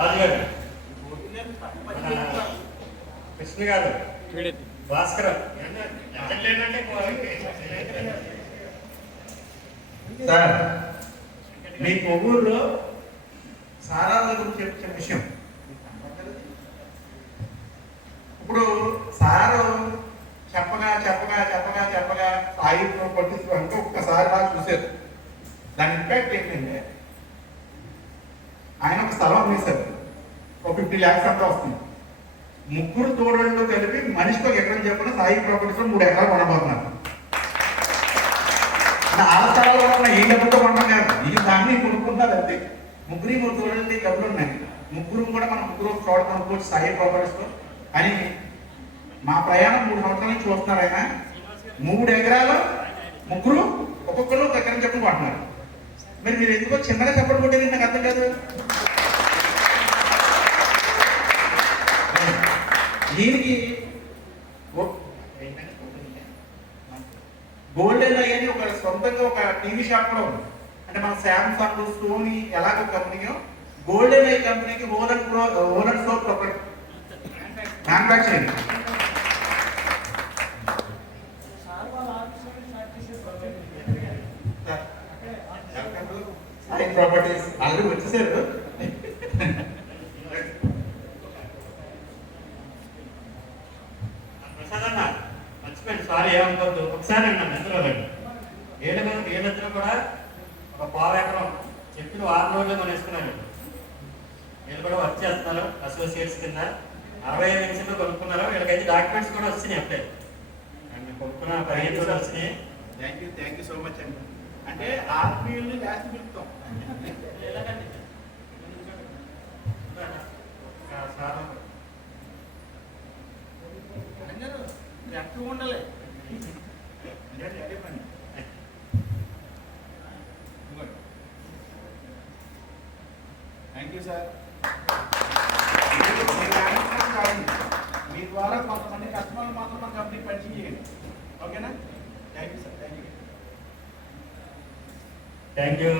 రాజుగారు, కృష్ణ గారు, భాస్కర్ సార్, మీ కొవ్వూరులో సారాల గురించి చెప్పిన విషయం ఇప్పుడు సారు చెప్పగా చెప్పగా చెప్పగా చెప్పగా సాహిత్యం పట్టిస్తూ అంటే ఒక్కసారి బాగా చూశారు. దాని ఇంపాక్ట్ ఏంటంటే ఆయన ఒక స్థలం అమ్మేశారు, ఒక 50 lakhs అంతా వస్తుంది. ముగ్గురు తోడళ్ళు కలిపి మనిషికి ఒక ఎకరం చెప్పిన సాయి ప్రాపర్టీస్లో 3 ఎకరాలు కొనబోతున్నారు. ఆల స్థలాలు కూడా ఈ డబ్బుతో కొనడం ఈ దాన్ని కొనుక్కుంటారు. అంతే ముగ్గురు తోడళ్ళకి డబ్బులు ఉన్నాయి. ముగ్గురు కూడా మనం ముగ్గురు చోట కొనుక్కోవచ్చు సాయి ప్రాపర్టీస్లో అని మా ప్రయాణం 3 సంవత్సరాల నుంచి చూస్తున్నారు. ఆయన 3 ఎకరాలు ముగ్గురు ఒక్కొక్కరు ఒక ఎకరం చెప్పు కొంటున్నారు. మీరు ఎందుకో చిన్నగా చెప్పడం కొట్టేది నాకు అర్థం కాదు. దీనికి గోల్డెన్ ఐ అని ఒక సొంతంగా ఒక టీవీ షాప్ కూడా ఉంది. అంటే మన శాంసంగ్, సోనీ ఎలాగ కంపెనీయో గోల్డెన్ ఐ కంపెనీకి ఓనర్ సోప్ ఒకటి మ్యానుఫ్యాక్చరింగ్. ప్రాపర్టీస్ ఆల్రెడీ వచ్చేసారు. మర్చిపోయింది, సారీ ఏమనుకోవద్దు. ఒకసారి అన్నాను నిద్రలేండి. వీళ్ళిద్దరూ కూడా ఒక 1/2 ఎకరం చెప్పిన 6 రోజులు కొనేసుకున్నారు. వీళ్ళు కూడా వర్క్ చేస్తున్నారు అసోసియేట్స్ కింద. 65 ఇంచులు కొనుక్కున్నారు. వీళ్ళకైతే డాక్యుమెంట్స్ కూడా వచ్చినాయి. అప్పుడే కొనుక్కున్న 15 రోజులు వచ్చినాయి. థ్యాంక్ యూ సో మచ్ అండి. అంటే ఆర్మీలు జాస్తి పిలుస్తాం ఎక్కువ ఉండాలి. Thank you sir. మీ ద్వారా కొంతమంది కస్టమర్లు మాత్రం మన కంపెనీ పరిచయం చేయండి. ఓకేనా? Thank you sir. Thank you.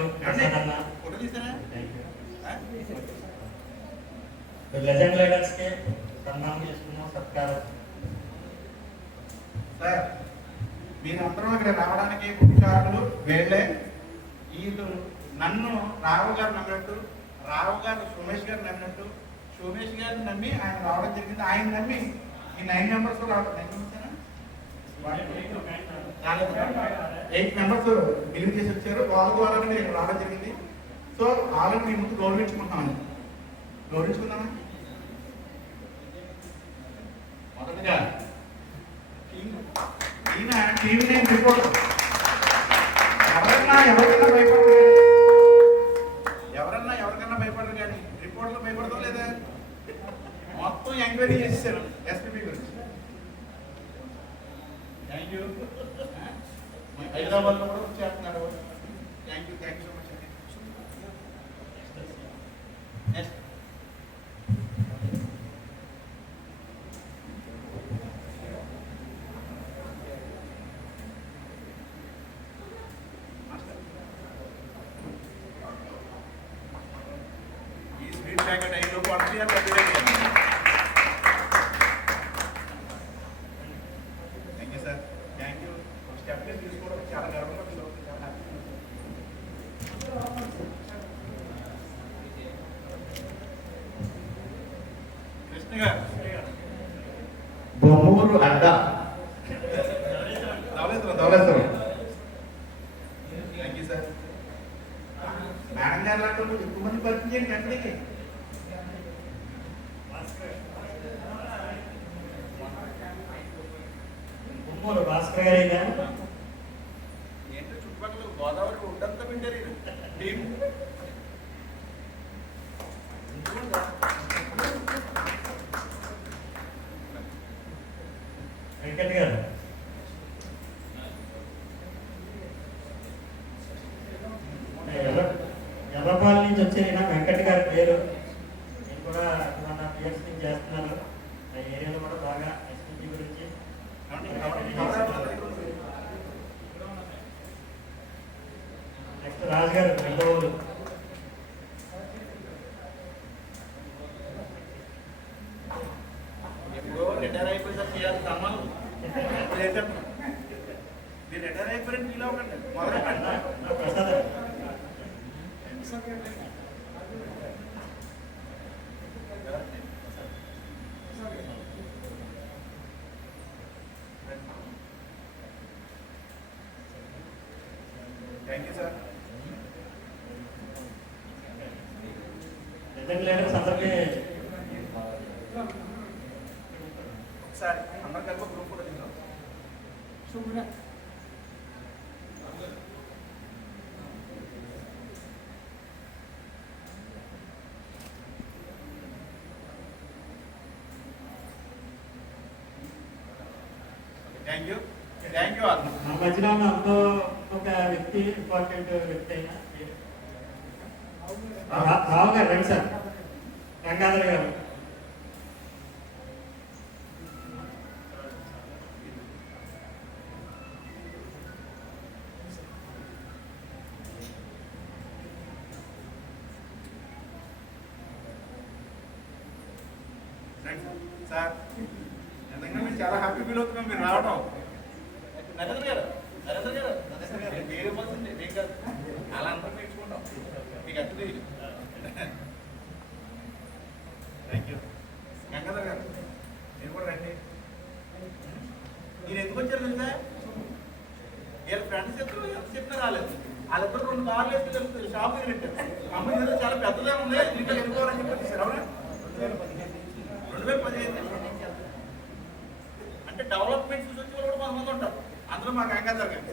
Photo తీసారా? లెజెండ్ లీడర్స్ కి సన్మానం చేసుకున్నాం. సత్కారం సార్, మీరందరూ ఇక్కడ రావడానికి ముఖ్య వేళ్ళే. వీళ్ళు నన్ను రావు గారు నమ్మినట్టు, రావు గారు సోమేష్ గారు నమ్మినట్టు, సోమేష్ గారిని నమ్మి ఆయన రావడం జరిగింది. ఆయన నమ్మి ఈ 9 members రావడం. 8 members బిలీవ్ చేసి వచ్చారు. వాళ్ళ ద్వారా నేను రావడం జరిగింది. సో వాళ్ళని మీ ముందు గౌరవించుకుంటున్నాను. గౌరవించుకుందామా? మొదటిగా ఈయన టీవీ నేను రిపోర్ట్ ఎవరన్నా భయపడరు కానీ రిపోర్ట్లో భయపడతాం లేదా? మొత్తం ఎంక్వైరీ చేసేసారు ఎస్పీపీ గురించి. Thank you. హైదరాబాద్లో కూడా చేస్తున్నారు. థ్యాంక్ యూ సో మచ్ అండి. నెక్స్ట్ ఈ స్వీట్ ప్యాకెట్ 5 రూపాయలు పడుతుంది. Thank you sir. Thank you. Step తీసుకోవడం చాలా గర్వంగా ఫీల్ అవుతుంది. చాలా హ్యాపీ. కృష్ణ గారు, బొమ్మూరు అడ్డా Dhavaleswaram. Thank you sir. Madam గారు లాంటి ఎక్కువ మంది పరిచయం చేయండి కంపెనీకి. భాస్కర్ గారు ఏంటో చుట్టుపక్కల గోదావరి ఉండంతా పిండారు టీం. వెంకట్ గారు, ఎర్రపాలి నుంచి వచ్చి వెంకట్ గారి పేరు. నేను కూడా 2.5 years నుంచి చేస్తున్నాను. ఆ ఏరియాలో కూడా బాగా ఎస్పీజీ గురించి నెక్స్ట్ రాజు గారు రెండో రిటైర్ అయిపోయి చేయాలి సన్మానం మీరు రిటైర్ అయిపోయిన ఫీల్ అవ్వకండి మొదలెట్టండి Prasad thank you sir result leaders అందరికీ ఒకసారి అందరు కలిపి గ్రూప్ కూడా తిందాం థ్యాంక్ యూ మన మధ్యలో ఉన్న అంతో ఒక వ్యక్తి ఇంపార్టెంట్ వ్యక్తి అయినా రావు గారు రండి సార్ గంగాధర్ గారు సార్ నిజంగా మేము చాలా హ్యాపీ ఫీల్ అవుతున్నాం మీరు రావడం నరేంద్ర గారు పేరు ఇవ్వాల్సిందే మీకు కాదు అలా అందరం నేర్చుకుంటాం మీకు అర్థం తెలియదు థ్యాంక్ యూ గంగాధర్ గారు మీరు కూడా రండి మీరు ఎందుకు వచ్చారు తెలుసా వీళ్ళ ఫ్రెండ్స్ ఎప్పుడు ఎంత చెప్పినా రాలేదు వాళ్ళిద్దరు 2 కార్లు వేస్తే తెలుస్తుంది షాప్ వెళ్ళిట్టారు కంపెనీ ఏదో చాలా పెద్దదే ఉంది దీంట్లో వెళ్ళిపోవాలని చెప్పి అవునా 2015 అంటే డెవలప్మెంట్ చూసి వచ్చి కూడా కొంతమంది ఉంటారు అందులో మా గంగాధర్ గారు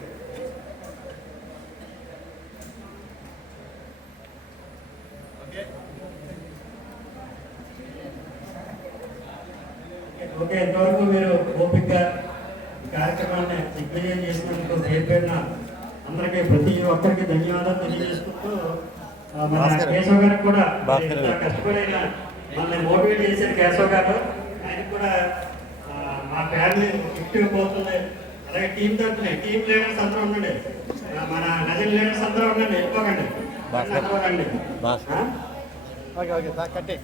ఓకే ఓకే ఇంతవరకు మీరు ఓపికగా ఈ కార్యక్రమాన్ని దిగ్విజయం చేసినందుకు పేరున అందరికీ ప్రతి ఒక్కరికి ధన్యవాదాలు తెలియజేసుకుంటూ మన కేశవ్ గారికి కూడా ఇంత కష్టపడిన మనల్ని మోటివేట్ చేసిన కేశవ్ గారు ఆయనకు కూడా మా ఫ్యామిలీ గిఫ్ట్ పోతుంది అలాగే టీం తరఫున టీం లీడర్స్ అందరూ ఉండండి మన నజర్ లీడర్స్ అందరూ ఉండండి వెళ్ళిపోకండి ఓకే ఓకే కట్టే